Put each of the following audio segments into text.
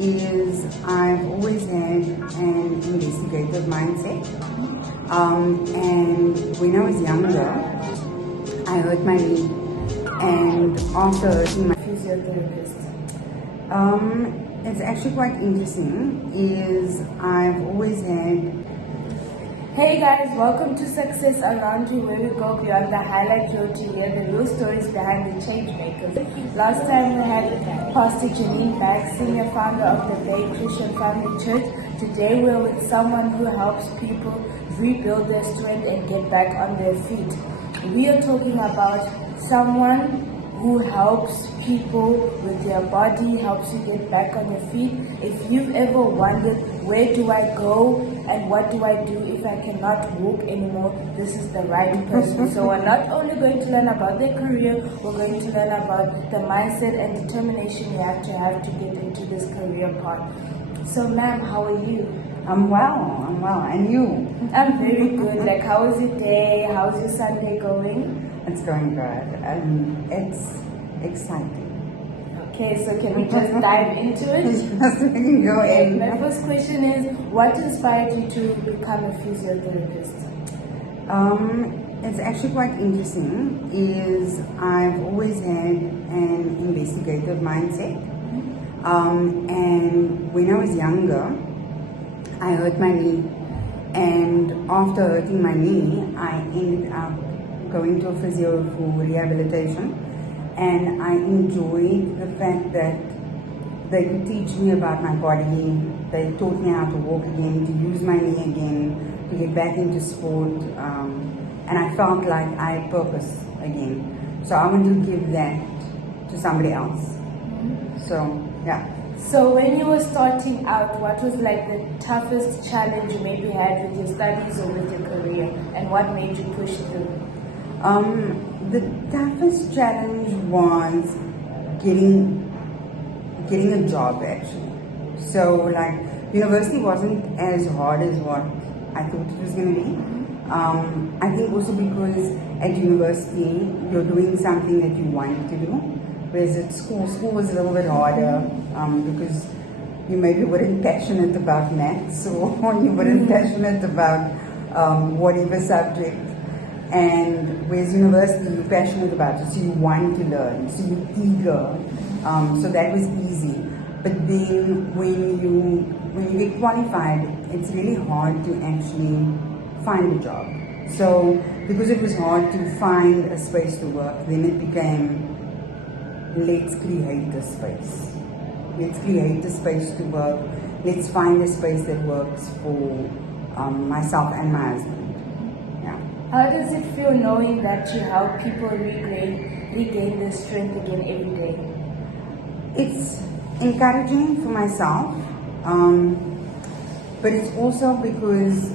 is I've always had an investigative mindset. And when I was younger, I hurt my knee, and after hurting my Physiotherapist. it's actually quite interesting, is I've always had. Hey guys, welcome to Success Around You, where we go beyond the highlight reel to hear the real stories behind the change makers. Last time we had Pastor GENUIS, senior founder of the Bay Christian Family Church. Today we're with someone who helps people rebuild their strength and get back on their feet. We are talking about someone who helps people with their body, helps you get back on your feet. If you've ever wondered, where do I go and what do I do if I cannot walk anymore, this is the right person. So we're not only going to learn about their career, we're going to learn about the mindset and determination you have to get into this career path. So ma'am, how are you? I'm well, and you? I'm very good. Like, how was your day? How's your Sunday going? It's going good, and it's exciting. Okay, so can we just dive into it? Yes, we can go in. My first question is, what inspired you to become a physiotherapist? It's actually quite interesting, is I've always had an investigative mindset. And when I was younger, I hurt my knee, and after hurting my knee, I ended up going to a physio for rehabilitation, and I enjoyed the fact that they could teach me about my body. They taught me how to walk again, to use my knee again, to get back into sport, and I felt like I had purpose again. So I want to give that to somebody else. So yeah. So when you were starting out, what was like the toughest challenge you maybe had with your studies or with your career, and what made you push through? The toughest challenge was getting a job, actually. So like, university wasn't as hard as what I thought it was going to be. I think also because at university you're doing something that you want to do, whereas at school was a little bit harder because you maybe weren't passionate about maths, or you weren't passionate about whatever subject. And whereas university, you're passionate about it, so you want to learn, so you're eager. So that was easy. But then when you get qualified, it's really hard to actually find a job. So because it was hard to find a space to work, then it became, let's create a space. Let's create a space to work. Let's find a space that works for myself and my husband. How does it feel knowing that you help people regain their strength again every day? It's encouraging for myself, but it's also because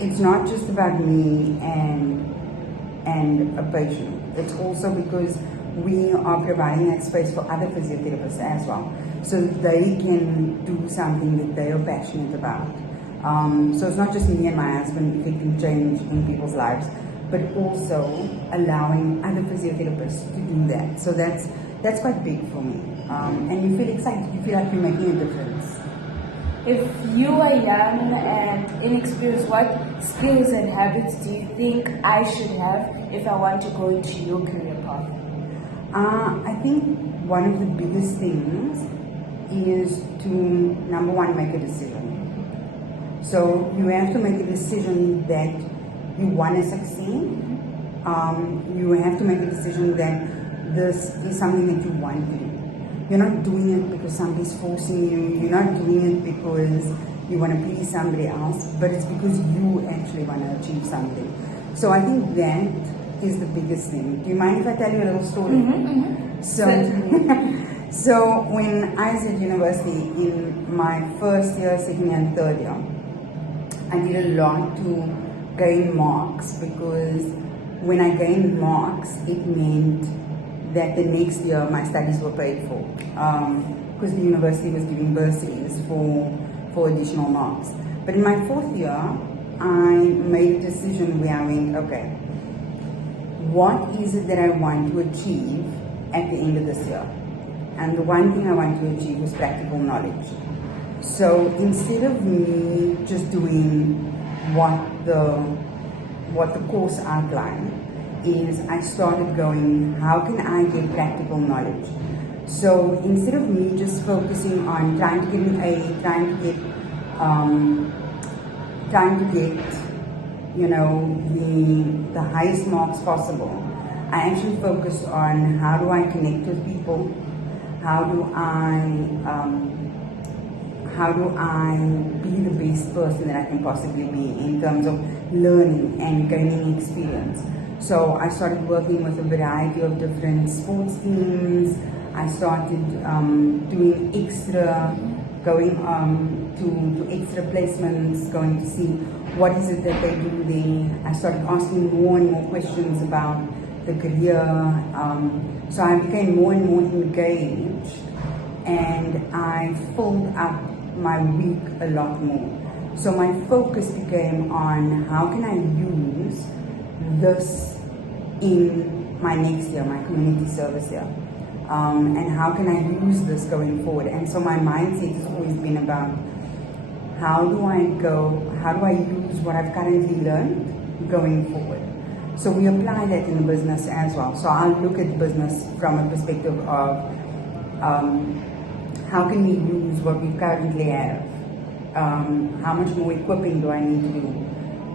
it's not just about me and a patient. It's also because we are providing that space for other physiotherapists as well, so that they can do something that they are passionate about. So it's not just me and my husband effecting change in people's lives, but also allowing other physiotherapists to do that. So that's quite big for me. And you feel excited, you feel like you're making a difference. If you are young and inexperienced, what skills and habits do you think I should have if I want to go into your career path? I think one of the biggest things is to, number one, make a decision. So you have to make a decision that you want to succeed. You have to make a decision that this is something that you want to do. You're not doing it because somebody's forcing you. You're not doing it because you want to please somebody else, but it's because you actually want to achieve something. So I think that is the biggest thing. Do you mind if I tell you a little story? So when I was at university, in my first year, second year, and third year, I did a lot to gain marks, because when I gained marks, it meant that the next year my studies were paid for, because the university was giving bursaries for additional marks. But in my fourth year, I made a decision where I went, okay, what is it that I want to achieve at the end of this year? And the one thing I want to achieve was practical knowledge. So instead of me just doing what the course outlined, is I started going, how can I get practical knowledge? So instead of me just focusing on trying to get an A, trying to get the highest marks possible, I actually focused on how do I connect with people, how do I be the best person that I can possibly be in terms of learning and gaining experience. So I started working with a variety of different sports teams. I started doing going to extra placements, going to see what is it that they do there. I started asking more and more questions about the career. So I became more and more engaged, and I filled up my week a lot more. So my focus became on how can I use this in my next year, my community service year, and how can I use this going forward. And so my mindset has always been about how do I use what I've currently learned going forward. So we apply that in the business as well. So I'll look at business from a perspective of how can we use what we currently have? How much more equipping do I need to do?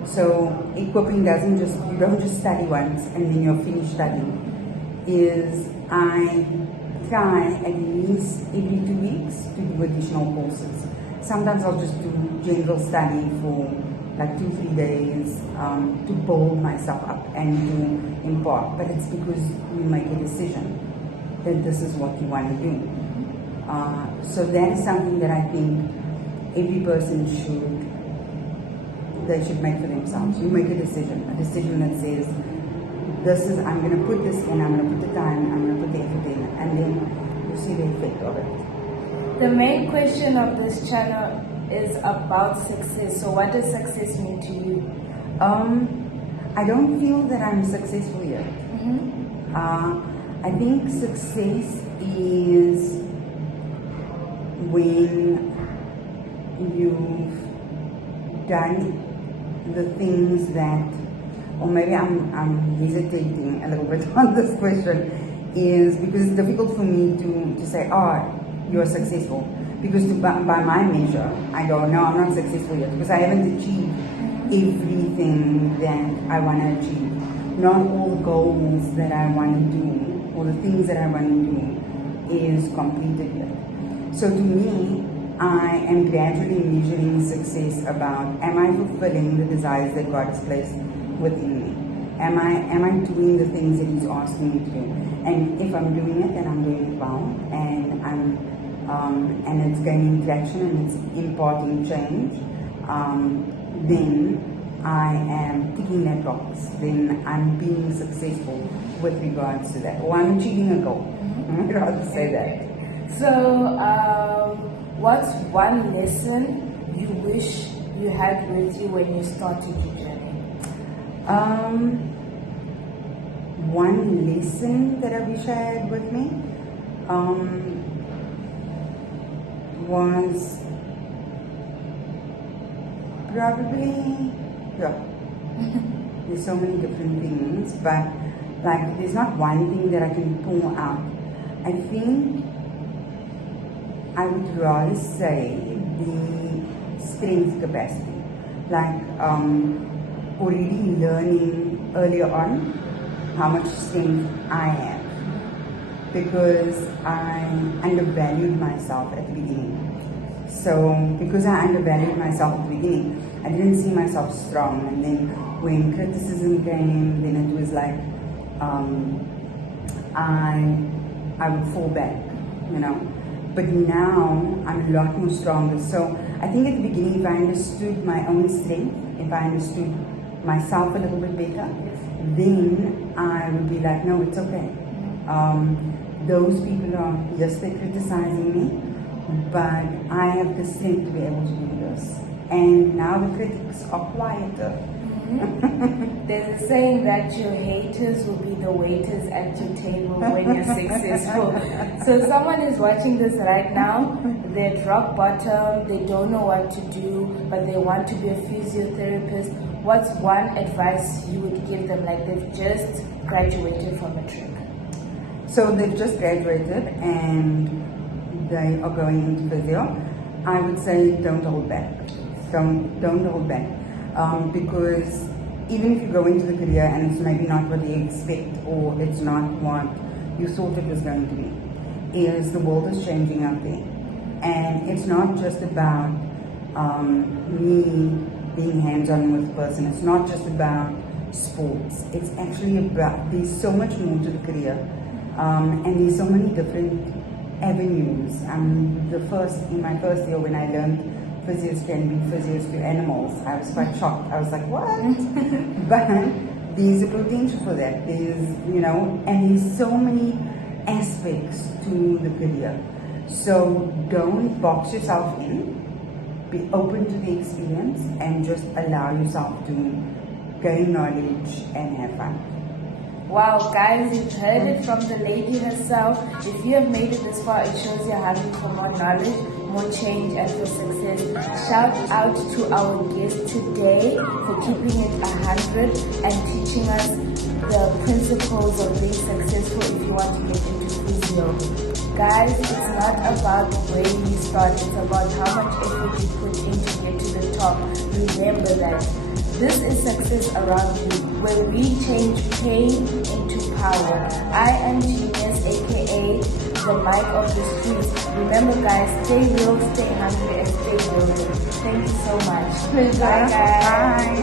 So equipping you don't just study once and then you're finished studying. I try at least every 2 weeks to do additional courses. Sometimes I'll just do general study for like 2-3 days to build myself up and to impart. But it's because you make a decision that this is what you want to do. So that is something that I think every person should make for themselves. You make a decision that says, I'm going to put this in, I'm going to put the time, I'm going to put the effort in, and then you see the effect of it. The main question of this channel is about success. So what does success mean to you? I don't feel that I'm successful yet. I think success is when you've done the things that, or maybe I'm hesitating a little bit on this question, is because it's difficult for me to say, you're successful. Because by my measure, I go, no, I'm not successful yet, because I haven't achieved everything that I want to achieve. Not all the goals that I want to do, or the things that I want to do is completed yet. So to me, I am gradually measuring success about, am I fulfilling the desires that God has placed within me? Am I doing the things that He's asking me to do? And if I'm doing it, then I'm doing it well, and it's gaining traction and it's imparting change, then I am ticking that box. Then I'm being successful with regards to that, or I'm achieving a goal. I'd rather say that. So, what's one lesson you wish you had with you when you started your journey? One lesson that I wish I had with me was probably, there's so many different things, but like there's not one thing that I can pull out. I think I would rather say the strength capacity, like already learning earlier on how much strength I have, because I undervalued myself at the beginning. So because I undervalued myself at the beginning, I didn't see myself strong, and then when criticism came, then it was like I would fall back, But now I'm a lot more stronger. So I think at the beginning, if I understood my own strength, if I understood myself a little bit better, then I would be like, no, it's okay. Those people are, yes, they're criticizing me, but I have the strength to be able to do this. And now the critics are quieter There's a saying that your haters will be the waiters at your table when you're successful. So someone is watching this right now, they're at rock bottom, they don't know what to do, but they want to be a physiotherapist. What's one advice you would give them? Like they've just graduated from a trip. So they've just graduated and they are going into physio. I would say don't hold back. Don't hold back. Because even if you go into the career and it's maybe not what you expect or it's not what you thought it was going to be, is the world is changing out there. And it's not just about me being hands-on with the person. It's not just about sports. It's actually about, there's so much more to the career. And there's so many different avenues. In my first year when I learned physios can be physios to animals, I was quite shocked. I was like, what? But there's a potential for that. And there's so many aspects to the career. So don't box yourself in. Be open to the experience and just allow yourself to gain knowledge and have fun. Wow, guys, you've heard it from the lady herself. If you have made it this far, it shows you're hungry for more knowledge, more change, and for success. Shout out to our guest today for keeping it 100 and teaching us the principles of being successful if you want to get into physio. Guys, it's not about where you start, it's about how much effort you put in to get to the top. Remember that. This is Success Around You, where we change pain into power. I am GENUIS, aka the mic of the streets. Remember guys, stay real, stay hungry, and stay building. Thank you so much. Pleasure. Bye guys. Bye.